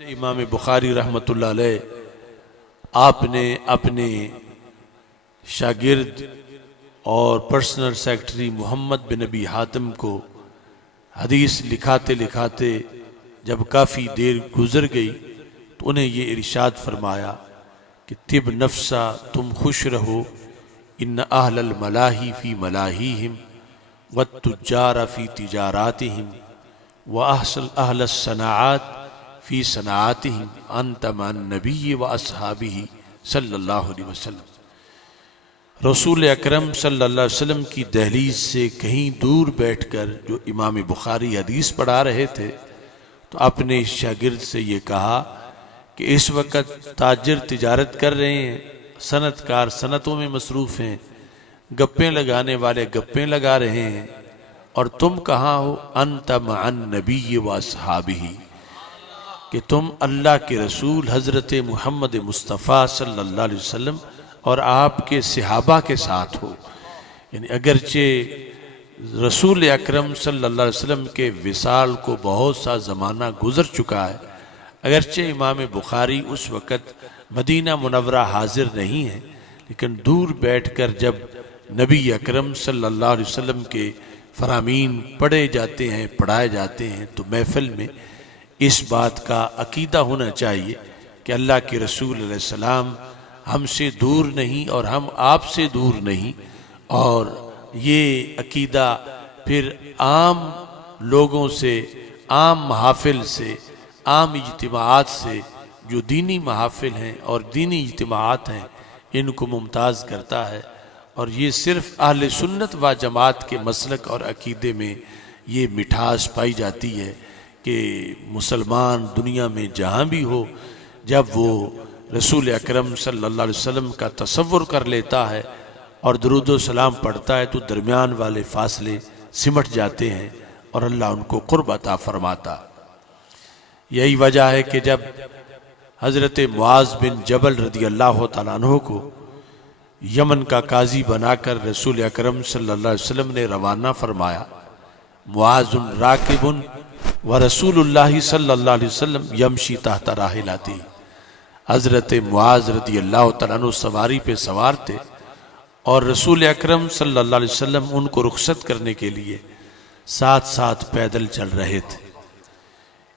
امام بخاری رحمۃ اللہ علیہ آپ نے اپنے شاگرد اور پرسنل سیکرٹری محمد بن ابی حاتم کو حدیث لکھاتے لکھاتے جب کافی دیر گزر گئی تو انہیں یہ ارشاد فرمایا کہ طب نفسا تم خوش رہو، ان اہل الملاہی فی ملاہیہم والتجار فی تجاراتہم واحسن اہل الصناعات فی صناعاتہم انت مع النبی و اصحابہ صلی اللہ علیہ وسلم۔ رسول اکرم صلی اللہ علیہ وسلم کی دہلیز سے کہیں دور بیٹھ کر جو امام بخاری حدیث پڑھا رہے تھے تو اپنے شاگرد سے یہ کہا کہ اس وقت تاجر تجارت کر رہے ہیں، صنعت کار صنعتوں میں مصروف ہیں، گپیں لگانے والے گپیں لگا رہے ہیں، اور تم کہاں ہو؟ انت مع النبی و اصحابہ، کہ تم اللہ کے رسول حضرت محمد مصطفیٰ صلی اللہ علیہ وسلم اور آپ کے صحابہ کے ساتھ ہو۔ یعنی اگرچہ رسول اکرم صلی اللہ علیہ وسلم کے وصال کو بہت سا زمانہ گزر چکا ہے، اگرچہ امام بخاری اس وقت مدینہ منورہ حاضر نہیں ہیں، لیکن دور بیٹھ کر جب نبی اکرم صلی اللہ علیہ وسلم کے فرامین پڑھے جاتے ہیں، پڑھائے جاتے ہیں، تو محفل میں اس بات کا عقیدہ ہونا چاہیے کہ اللہ کے رسول علیہ السلام ہم سے دور نہیں اور ہم آپ سے دور نہیں، اور یہ عقیدہ پھر عام لوگوں سے، عام محافل سے، عام اجتماعات سے، جو دینی محافل ہیں اور دینی اجتماعات ہیں، ان کو ممتاز کرتا ہے، اور یہ صرف اہل سنت و جماعت کے مسلک اور عقیدے میں یہ مٹھاس پائی جاتی ہے کہ مسلمان دنیا میں جہاں بھی ہو، جب وہ رسول اکرم صلی اللہ علیہ وسلم کا تصور کر لیتا ہے اور درود و سلام پڑھتا ہے تو درمیان والے فاصلے سمٹ جاتے ہیں اور اللہ ان کو قرب عطا فرماتا۔ یہی وجہ ہے کہ جب حضرت معاذ بن جبل رضی اللہ تعالیٰ عنہ کو یمن کا قاضی بنا کر رسول اکرم صلی اللہ علیہ وسلم نے روانہ فرمایا، معاذ راکب ورسول اللہ صلی اللہ علیہ وسلم یمشی تحت راحلتی، حضرت معاذ رضی اللہ تعالیٰ عنہ سواری پہ سوار تھے اور رسول اکرم صلی اللہ علیہ وسلم ان کو رخصت کرنے کے لیے ساتھ ساتھ پیدل چل رہے تھے۔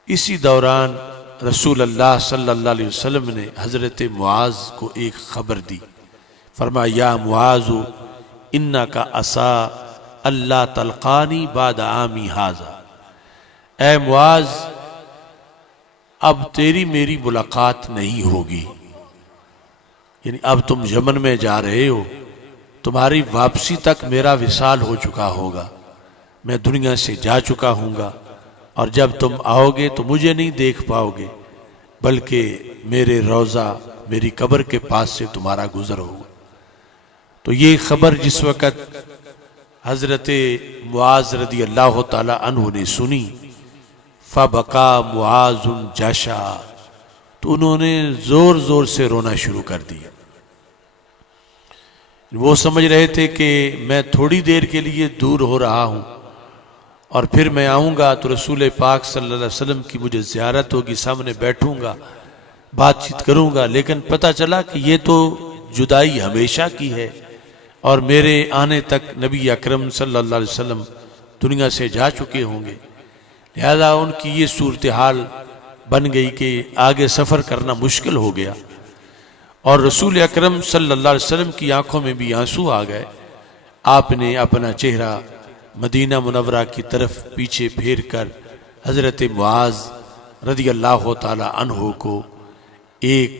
اسی دوران رسول اللہ صلی اللہ علیہ وسلم نے حضرت معاذ کو ایک خبر دی، فرمایا یا معاذ انکا عسا اللہ تلقانی بعد عامی ھذا، اے معاذ اب تیری میری ملاقات نہیں ہوگی، یعنی اب تم یمن میں جا رہے ہو، تمہاری واپسی تک میرا وصال ہو چکا ہوگا، میں دنیا سے جا چکا ہوں گا، اور جب تم آؤ گے تو مجھے نہیں دیکھ پاؤ گے، بلکہ میرے روضہ میری قبر کے پاس سے تمہارا گزر ہوگا۔ تو یہ خبر جس وقت حضرت معاذ رضی اللہ تعالی عنہ نے سنی، فبکا معاذ جاشا، تو انہوں نے زور زور سے رونا شروع کر دیا۔ وہ سمجھ رہے تھے کہ میں تھوڑی دیر کے لیے دور ہو رہا ہوں اور پھر میں آؤں گا تو رسول پاک صلی اللہ علیہ وسلم کی مجھے زیارت ہوگی، سامنے بیٹھوں گا، بات چیت کروں گا، لیکن پتہ چلا کہ یہ تو جدائی ہمیشہ کی ہے اور میرے آنے تک نبی اکرم صلی اللہ علیہ وسلم دنیا سے جا چکے ہوں گے، لہذا ان کی یہ صورتحال بن گئی کہ آگے سفر کرنا مشکل ہو گیا، اور رسول اکرم صلی اللہ علیہ وسلم کی آنکھوں میں بھی آنسو آ گئے۔ آپ نے اپنا چہرہ مدینہ منورہ کی طرف پیچھے پھیر کر حضرت معاذ رضی اللہ تعالی عنہ کو ایک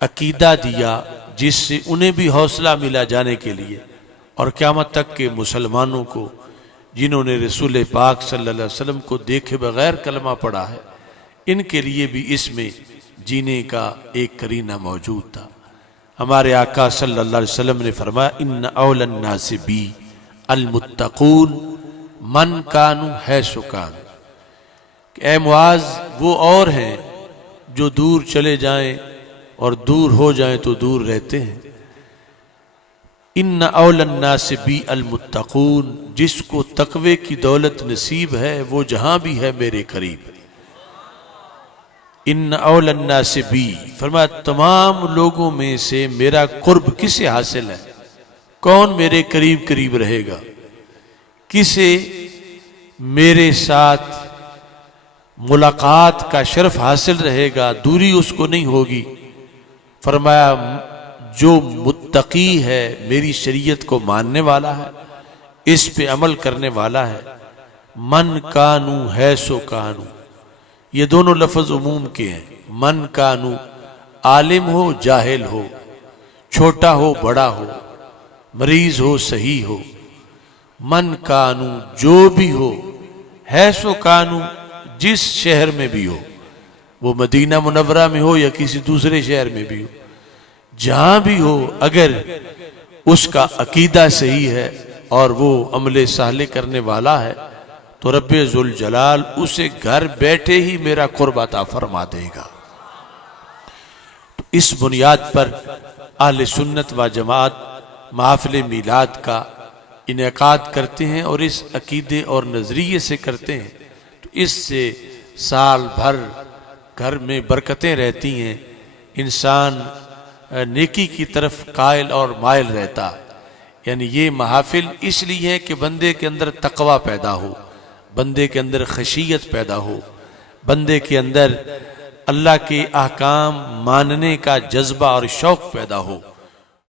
عقیدہ دیا جس سے انہیں بھی حوصلہ ملا جانے کے لیے، اور قیامت تک کے مسلمانوں کو جنہوں نے رسول پاک صلی اللہ علیہ وسلم کو دیکھے بغیر کلمہ پڑھا ہے، ان کے لیے بھی اس میں جینے کا ایک قرینہ موجود تھا۔ ہمارے آقا صلی اللہ علیہ وسلم نے فرمایا ان اول الناس بی المتقون من کانوا حیث کانوا، کہ اے معاذ وہ اور ہیں جو دور چلے جائیں اور دور ہو جائیں تو دور رہتے ہیں، ان اول الناس بی المتقون، جس کو تقوی کی دولت نصیب ہے وہ جہاں بھی ہے میرے قریب۔ ان اول الناس بی، فرمایا تمام لوگوں میں سے میرا قرب کسے حاصل ہے، کون میرے قریب قریب رہے گا، کسے میرے ساتھ ملاقات کا شرف حاصل رہے گا، دوری اس کو نہیں ہوگی۔ فرمایا جو متقی ہے، میری شریعت کو ماننے والا ہے، اس پہ عمل کرنے والا ہے۔ من کانو ہے سو کانو، یہ دونوں لفظ عموم کے ہیں۔ من کانو، عالم ہو جاہل ہو، چھوٹا ہو بڑا ہو، مریض ہو صحیح ہو، من کانو جو بھی ہو، ہے سو کانو جس شہر میں بھی ہو، وہ مدینہ منورہ میں ہو یا کسی دوسرے شہر میں بھی ہو، جہاں بھی ہو، اگر اس کا عقیدہ صحیح ہے اور وہ عمل صالح کرنے والا ہے تو رب ذوالجلال اسے گھر بیٹھے ہی میرا قرب عطا فرما دے گا۔ تو اس بنیاد پر اہل سنت و جماعت محافل میلاد کا انعقاد کرتے ہیں اور اس عقیدے اور نظریے سے کرتے ہیں، تو اس سے سال بھر گھر میں برکتیں رہتی ہیں، انسان نیکی کی طرف قائل اور مائل رہتا۔ یعنی یہ محافل اس لیے ہے کہ بندے کے اندر تقوی پیدا ہو، بندے کے اندر خشیت پیدا ہو، بندے کے اندر اللہ کے احکام ماننے کا جذبہ اور شوق پیدا ہو۔